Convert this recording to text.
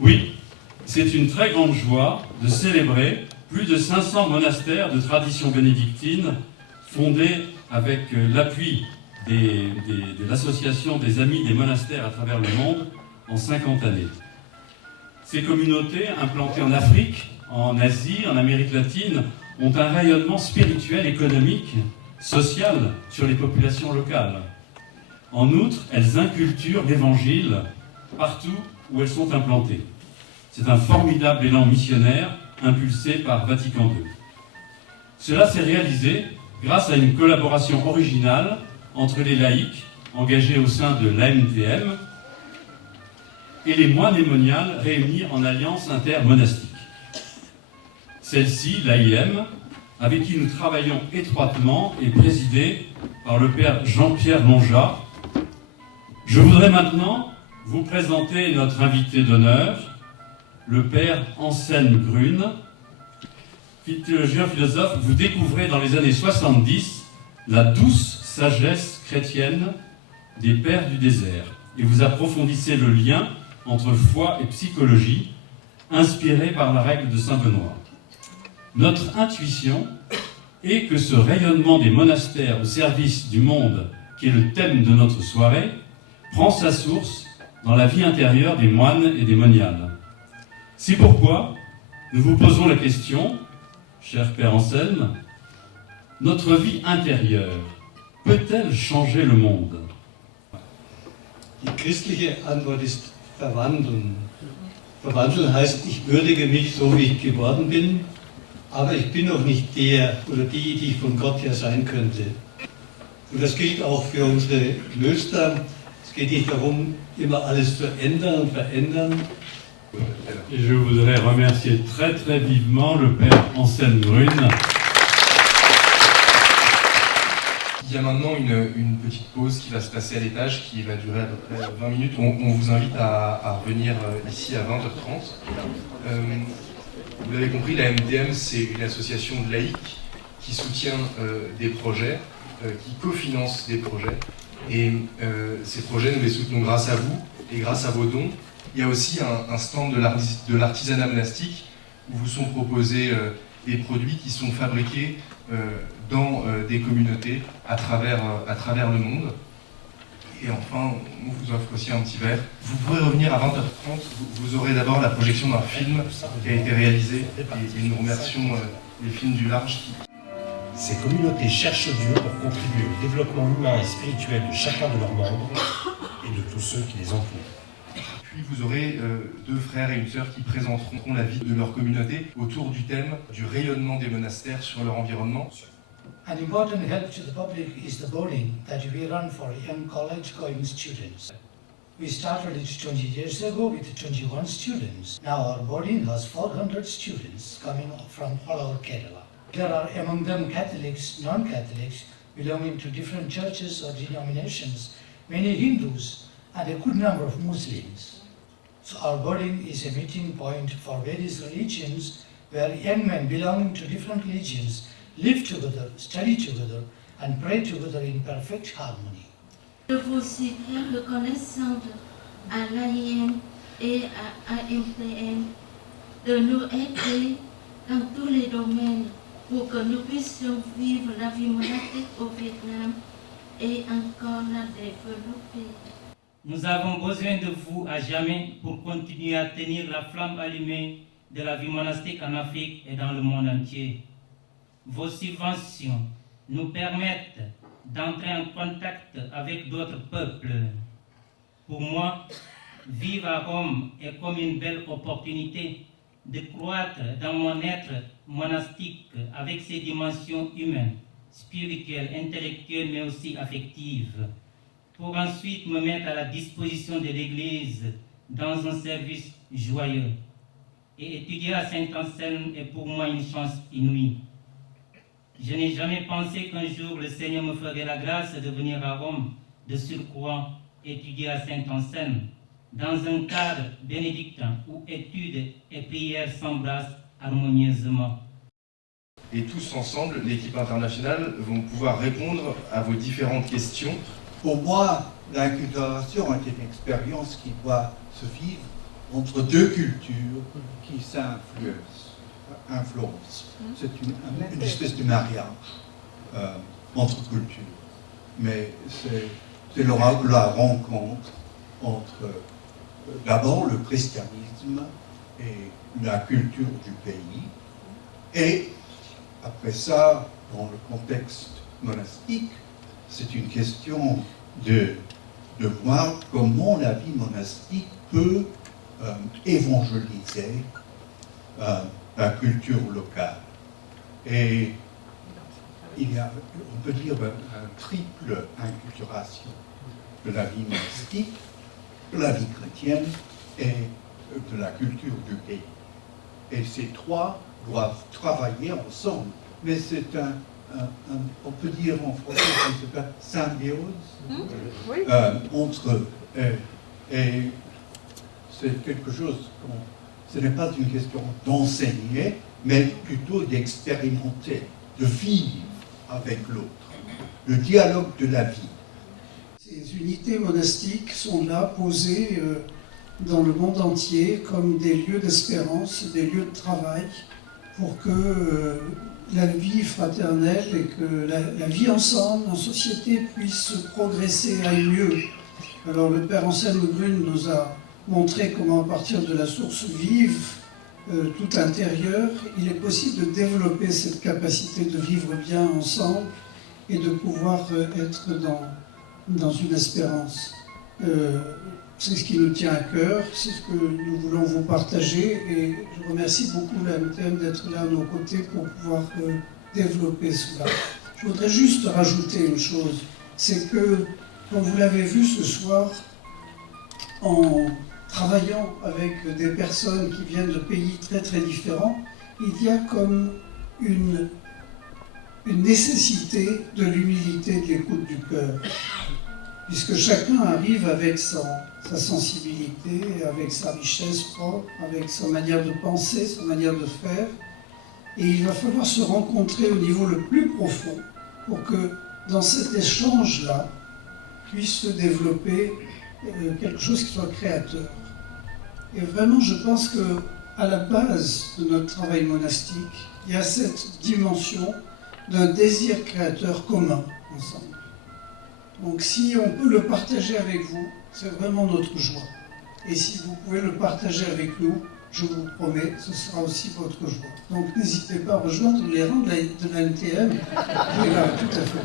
Oui, c'est une très grande joie de célébrer plus de 500 monastères de tradition bénédictine fondés avec l'appui de l'association des Amis des monastères à travers le monde en 50 années. Ces communautés, implantées en Afrique, en Asie, en Amérique latine, ont un rayonnement spirituel, économique, social sur les populations locales. En outre, elles inculturent l'Évangile partout où elles sont implantées. C'est un formidable élan missionnaire impulsé par Vatican II. Cela s'est réalisé grâce à une collaboration originale entre les laïcs engagés au sein de l'AMTM et les moines et moniales réunis en alliance intermonastique. Celle-ci, l'AIM, avec qui nous travaillons étroitement, est présidée par le père Jean-Pierre Lonja. Je voudrais maintenant vous présenter notre invité d'honneur, le père Anselme Grune, théologien philosophe. Vous découvrez dans les années 70 la douce sagesse chrétienne des pères du désert et vous approfondissez le lien entre foi et psychologie, inspiré par la règle de Saint Benoît. Notre intuition est que ce rayonnement des monastères au service du monde, qui est le thème de notre soirée, prend sa source dans la vie intérieure des moines et des moniales. C'est pourquoi nous vous posons la question, cher Père Anselme, notre vie intérieure peut-elle changer le monde? Die christliche Antwort ist verwandeln. Verwandeln heißt, ich würdige mich so, wie ich geworden bin, aber ich bin noch nicht der oder die ich von Gott her sein könnte. Und das gilt auch für unsere Klöster. Es geht nicht darum, immer alles zu ändern und verändern. Et je voudrais remercier très très vivement le Père Anselme Grune. Il y a maintenant une petite pause qui va se passer à l'étage, qui va durer à peu près 20 minutes. On vous invite à revenir ici à 20h30. Vous l'avez compris, la MDM, c'est une association de laïcs qui soutient des projets, qui cofinance des projets. Et ces projets, nous les soutenons grâce à vous et grâce à vos dons. Il y a aussi un stand de l'artisanat monastique où vous sont proposés des produits qui sont fabriqués dans des communautés à travers le monde. Et enfin, on vous offre aussi un petit verre. Vous pourrez revenir à 20h30. Vous aurez d'abord la projection d'un film qui a été réalisé et nous remercions les films du Large. Ces communautés cherchent Dieu pour contribuer au développement humain et spirituel de chacun de leurs membres et de tous ceux qui les entourent. Puis vous aurez deux frères et une sœur qui présenteront la vie de leur communauté autour du thème du rayonnement des monastères sur leur environnement. An important help to the public is the boarding that we run for young college-going students. We started it 20 years ago with 21 students. Now our boarding has 400 students coming from all over Kerala. There are among them Catholics, non-Catholics, belonging to different churches or denominations, many Hindus, and a good number of Muslims. So our boarding is a meeting point for various religions where young men belonging to different religions live together, study together, and pray together in perfect harmony. Je vous citerai reconnaissante à l'AIM et à AMPM de nous aider dans tous les domaines pour que nous puissions vivre la vie monastique au Vietnam et encore la développer. Nous avons besoin de vous à jamais pour continuer à tenir la flamme allumée de la vie monastique en Afrique et dans le monde entier. Vos subventions nous permettent d'entrer en contact avec d'autres peuples. Pour moi, vivre à Rome est comme une belle opportunité de croître dans mon être monastique avec ses dimensions humaines, spirituelles, intellectuelles, mais aussi affectives, pour ensuite me mettre à la disposition de l'Église dans un service joyeux. Et étudier à Saint-Anselme est pour moi une chance inouïe. Je n'ai jamais pensé qu'un jour le Seigneur me ferait la grâce de venir à Rome, de surcroît étudier à Saint-Anselme, dans un cadre bénédictin où études et prières s'embrassent harmonieusement. Et tous ensemble, l'équipe internationale, vont pouvoir répondre à vos différentes questions. Pour moi, l'inculturation est une expérience qui doit se vivre entre deux cultures qui influencent. C'est une espèce de mariage entre cultures. Mais c'est la rencontre entre d'abord le christianisme et la culture du pays, et après ça, dans le contexte monastique, c'est une question de voir comment la vie monastique peut évangéliser la culture locale. Et il y a, on peut dire, une triple inculturation de la vie monastique, de la vie chrétienne et de la culture du pays. Et ces trois doivent travailler ensemble. Mais c'est on peut dire en français, c'est une symbiose entre eux. Et c'est quelque chose, ce n'est pas une question d'enseigner, mais plutôt d'expérimenter, de vivre avec l'autre, le dialogue de la vie. Ces unités monastiques sont là, posées dans le monde entier, comme des lieux d'espérance, des lieux de travail, pour que la vie fraternelle et que la vie ensemble en société puisse progresser, aille mieux. Alors le Père Anselme Grün nous a montré comment à partir de la source vive, tout intérieure, il est possible de développer cette capacité de vivre bien ensemble et de pouvoir être dans une espérance. C'est ce qui nous tient à cœur, c'est ce que nous voulons vous partager, et je remercie beaucoup la MTM d'être là à nos côtés pour pouvoir développer cela. Je voudrais juste rajouter une chose, c'est que, comme vous l'avez vu ce soir, en travaillant avec des personnes qui viennent de pays très très différents, il y a comme une nécessité de l'humilité, de l'écoute du cœur, puisque chacun arrive avec sa sensibilité, avec sa richesse propre, avec sa manière de penser, sa manière de faire, et il va falloir se rencontrer au niveau le plus profond pour que dans cet échange-là puisse se développer quelque chose qui soit créateur. Et vraiment, je pense qu'à la base de notre travail monastique, il y a cette dimension d'un désir créateur commun ensemble. Donc si on peut le partager avec vous, c'est vraiment notre joie. Et si vous pouvez le partager avec nous, je vous promets, ce sera aussi votre joie. Donc n'hésitez pas à rejoindre les rangs de la NTM. Et là, tout à fait.